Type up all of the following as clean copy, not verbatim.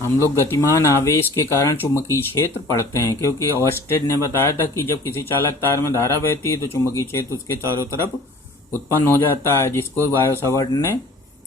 हम लोग गतिमान आवेश के कारण चुंबकीय क्षेत्र पढ़ते हैं, क्योंकि ऑर्स्टेड ने बताया था कि जब किसी चालक तार में धारा बहती है तो चुंबकीय क्षेत्र उसके चारों तरफ उत्पन्न हो जाता है, जिसको बायो सावर्ट ने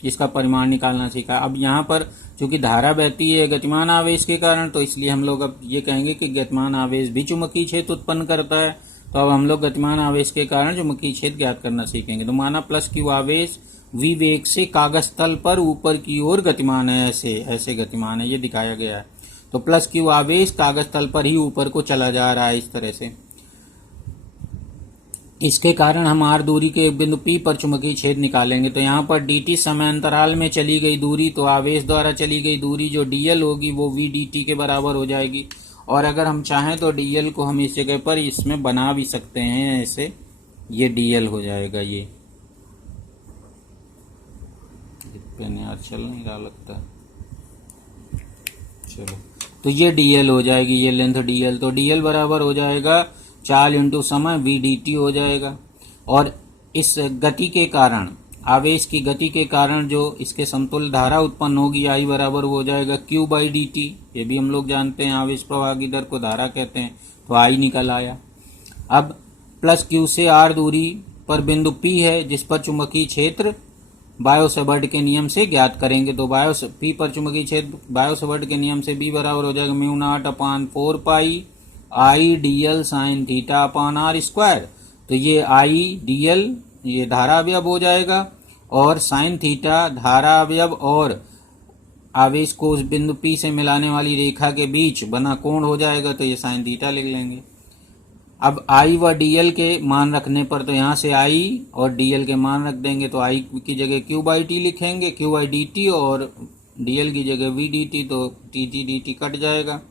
जिसका परिमाण निकालना सीखा। अब यहाँ पर चूंकि धारा बहती है गतिमान आवेश के कारण, तो इसलिए हम लोग अब ये कहेंगे कि गतिमान आवेश भी चुंबकीय क्षेत्र उत्पन्न करता है। तो अब हम लोग गतिमान आवेश के कारण चुंबकीय क्षेत्र ज्ञात करना सीखेंगे। तो माना प्लस क्यू आवेश v वेग से कागज तल पर ऊपर की ओर गतिमान है, ऐसे गतिमान है, ये दिखाया गया है। तो प्लस क्यू आवेश कागज तल पर ही ऊपर को चला जा रहा है इस तरह से। इसके कारण हम r दूरी के एक बिंदु P पर चुंबकीय क्षेत्र निकालेंगे। तो यहाँ पर dt समय अंतराल में चली गई दूरी, तो आवेश द्वारा चली गई दूरी जो dl होगी वो v dt के बराबर हो जाएगी। और अगर हम चाहें तो dl को हम इस जगह पर इसमें बना भी सकते हैं, ऐसे ये dl हो जाएगा। ये पेन यार चल नहीं रहा लगता, चलो तो ये dl हो जाएगी, ये लेंथ dl। तो dl बराबर हो जाएगा चाल इंटू समय v dt हो जाएगा। और इस गति के कारण, आवेश की गति के कारण जो इसके समतुल्य धारा उत्पन्न होगी I बराबर हो जाएगा q बाई डी टी। ये भी हम लोग जानते हैं, आवेश प्रवाह की दर को धारा कहते हैं, तो I निकल आया। अब प्लस q से r दूरी पर बिंदु P है जिस पर चुंबकीय क्षेत्र बायो सावर्ट के नियम से ज्ञात करेंगे। तो P पर चुंबकीय क्षेत्र बायो सावर्ट के नियम से B बराबर हो जाएगा म्यू नॉट अपान 4 पाई आई dl sign theta upon r square. तो ये आई dl ये धारा अवयव हो जाएगा, और साइन थीटा धारा अवयव, और आवेश को उस बिंदु P से मिलाने वाली रेखा के बीच बना कोण हो जाएगा, तो ये साइन थीटा लिख लेंगे। अब I व dl के मान रखने पर, तो यहाँ से I और dl के मान रख देंगे, तो I की जगह q बाई टी लिखेंगे, q बाई डी टी, और dl की जगह v dt, तो dt dt कट जाएगा,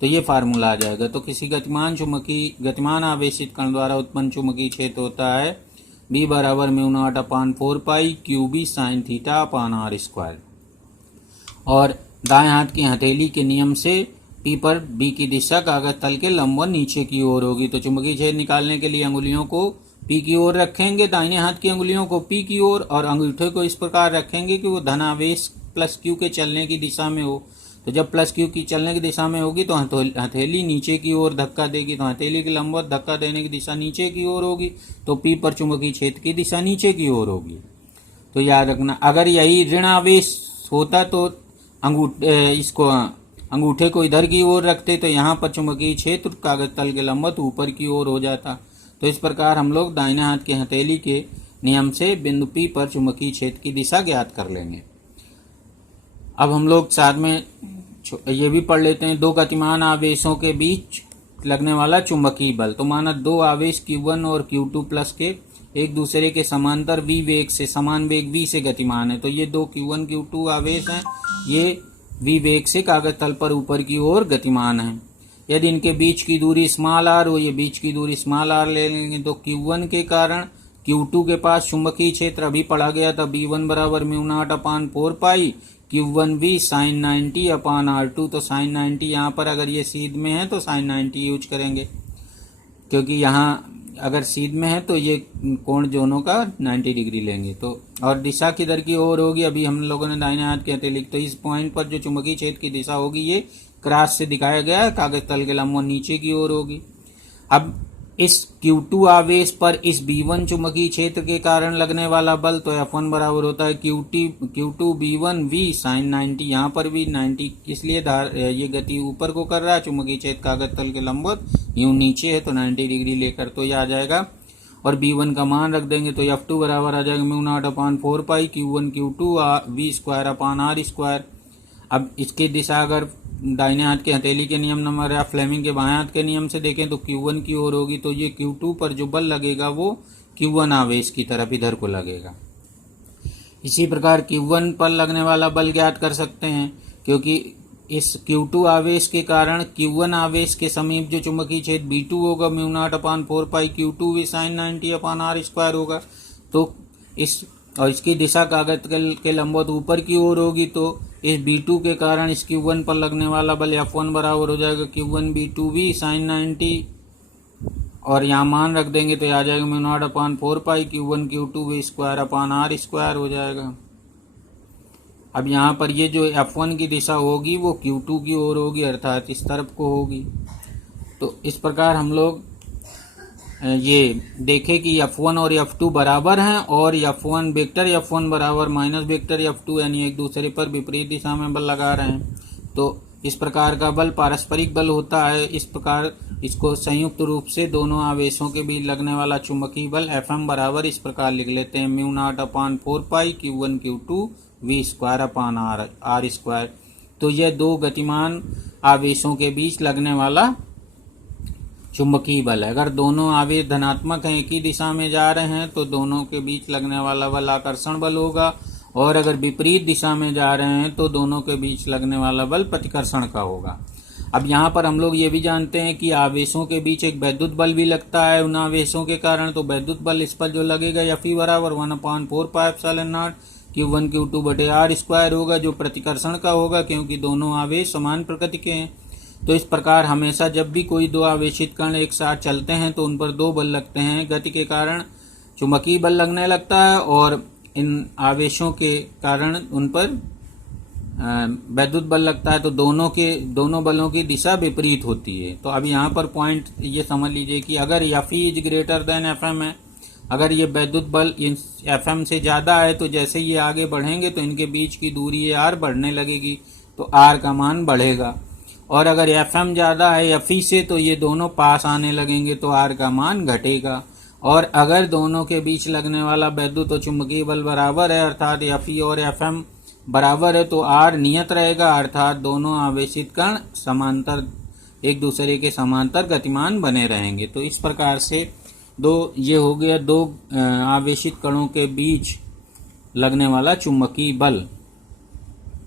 तो ये फार्मूला आ जाएगा। तो किसी गतिमान आवेशित कण द्वारा उत्पन्न चुंबकीय क्षेत्र होता है B बराबर mu naught upon 4 pi q B sine theta upon r square. और दाएं हाथ की हथेली के नियम से P पर B की दिशा कागज तल के लंबवत नीचे की ओर होगी। तो चुंबकीय क्षेत्र निकालने के लिए अंगुलियों को P की ओर रखेंगे, दाहिने हाथ की अंगुलियों को P की ओर, और अंगूठे को इस प्रकार रखेंगे कि वो धनावेश प्लस Q के चलने की दिशा में हो। तो जब प्लस Q की चलने की दिशा में होगी तो हथेली नीचे की ओर धक्का देगी, तो हथेली की लंबवत धक्का देने की दिशा नीचे की ओर होगी, तो P पर चुंबकीय क्षेत्र की दिशा नीचे की ओर होगी। तो याद रखना, अगर यही ऋण आवेश होता तो अंगूठे को इधर की ओर रखते, तो यहाँ पर चुंबकीय क्षेत्र कागज तल के लंबवत ऊपर की ओर हो जाता। तो इस प्रकार हम लोग दाहिने हाथ की हथेली के नियम से बिंदु P पर चुंबकीय क्षेत्र की दिशा ज्ञात कर लेंगे। अब हम लोग साथ में ये भी पढ़ लेते हैं, दो गतिमान आवेशों के बीच लगने वाला चुंबकीय बल। तो माना दो आवेश Q1 और Q2 प्लस के एक दूसरे के समांतर v वेग से, समान वेग v से गतिमान है। तो ये दो Q1 Q2 आवेश हैं, ये v वेग से कागज तल पर ऊपर की ओर गतिमान हैं। यदि इनके बीच की दूरी स्मॉल r हो, ये बीच की दूरी स्मॉल r ले लेंगे, तो Q1 के कारण Q2 के पास चुंबकीय क्षेत्र अभी पढ़ा गया था B1 बराबर म्यू नॉट अपान 4 पाई Q1V साइन 90 अपान R2। तो साइन 90 यहाँ पर अगर ये सीध में है तो साइन 90 यूज करेंगे, क्योंकि यहाँ अगर सीध में है तो ये कोण दोनों का 90 डिग्री लेंगे। तो और दिशा किधर की ओर होगी, अभी हम लोगों ने दाहिने हाथ के हथेली, तो इस पॉइंट पर जो चुंबकीय क्षेत्र की दिशा होगी ये क्रॉस से दिखाया गया है, कागज तल के लंबवत नीचे की ओर होगी। अब इस Q2 आवेश पर इस B1 चुंबकीय क्षेत्र के कारण लगने वाला बल, तो F1 बराबर होता है Q2 B1 V साइन 90। यहाँ पर भी 90 इसलिए ये गति ऊपर को कर रहा है, चुंबकीय क्षेत्र कागज तल के लंबवत यूं नीचे है, तो 90 डिग्री लेकर तो ये आ जाएगा। और B1 का मान रख देंगे, तो F2 बराबर आ जाएगा म्यू नॉट अपान 4 पाई Q1 Q2 V square upon R square. अब इसकी दिशा अगर दाहिने हाथ के हथेली के नियम नंबर या फ्लेमिंग के बाएं हाथ के नियम से देखें तो Q1 की ओर होगी, तो ये Q2 पर जो बल लगेगा वो Q1 आवेश की तरफ इधर को लगेगा। इसी प्रकार Q1 पर लगने वाला बल ज्ञात कर सकते हैं, क्योंकि इस Q2 आवेश के कारण Q1 आवेश के समीप जो चुंबकीय क्षेत्र B2 होगा म्यू नॉट अपान 4 पाई Q2V साइन 90 अपान R स्क्वायर होगा। तो इसकी दिशा कागज के लंबवत ऊपर की ओर होगी, तो इस B2 के कारण इस Q1 पर लगने वाला बल F1 बराबर हो जाएगा Q1 B2V साइन 90, और यहाँ मान रख देंगे तो आ जाएगा म्यू नॉट अपान 4 पाई Q1 Q2V square upon R square हो जाएगा। अब यहाँ पर ये जो F1 की दिशा होगी वो Q2 की ओर होगी, अर्थात इस तरफ को होगी। तो इस प्रकार हम लोग ये देखें कि F1 और F2 बराबर हैं और F1 वेक्टर F1 बराबर माइनस वेक्टर F2, यानी एक दूसरे पर विपरीत दिशा में बल लगा रहे हैं। तो इस प्रकार का बल पारस्परिक बल होता है। इस प्रकार इसको संयुक्त रूप से दोनों आवेशों के बीच लगने वाला चुंबकीय बल Fm बराबर इस प्रकार लिख लेते हैं, μ0/4 पाई Q1 Q2 V²/r²। तो यह दो गतिमान आवेशों के बीच लगने वाला चुंबकीय बल है। अगर दोनों आवेश धनात्मक हैं, एक ही दिशा में जा रहे हैं, तो दोनों के बीच लगने वाला बल आकर्षण बल होगा, और अगर विपरीत दिशा में जा रहे हैं तो दोनों के बीच लगने वाला बल प्रतिकर्षण का होगा। अब यहाँ पर हम लोग ये भी जानते हैं कि आवेशों के बीच एक वैद्युत बल भी लगता है उन आवेशों के कारण। तो वैद्युत बल इस पर जो लगेगा Fe बराबर 1/4 pi epsilon not Q1 Q2/r² होगा, जो प्रतिकर्षण का होगा, क्योंकि दोनों आवेश समान प्रकृति के हैं। तो इस प्रकार हमेशा जब भी कोई दो आवेशित कण एक साथ चलते हैं तो उन पर दो बल लगते हैं। गति के कारण चुंबकीय बल लगने लगता है और इन आवेशों के कारण उन पर वैद्युत बल लगता है। तो दोनों बलों की दिशा विपरीत होती है। तो अब यहाँ पर पॉइंट ये समझ लीजिए कि अगर Fe is greater than Fm है, अगर ये वैद्युत बल Fm से ज्यादा है, तो जैसे ये आगे बढ़ेंगे तो इनके बीच की दूरी r बढ़ने लगेगी, तो r का मान बढ़ेगा। और अगर Fm ज्यादा है Fe से, तो ये दोनों पास आने लगेंगे, तो r का मान घटेगा। और अगर दोनों के बीच लगने वाला वैद्युत और चुंबकीय बल बराबर है, अर्थात Fe और Fm बराबर है, तो r नियत रहेगा, अर्थात दोनों आवेशित कण समांतर एक दूसरे के समांतर गतिमान बने रहेंगे। तो इस प्रकार से ये हो गया दो आवेशित कणों के बीच लगने वाला चुंबकीय बल।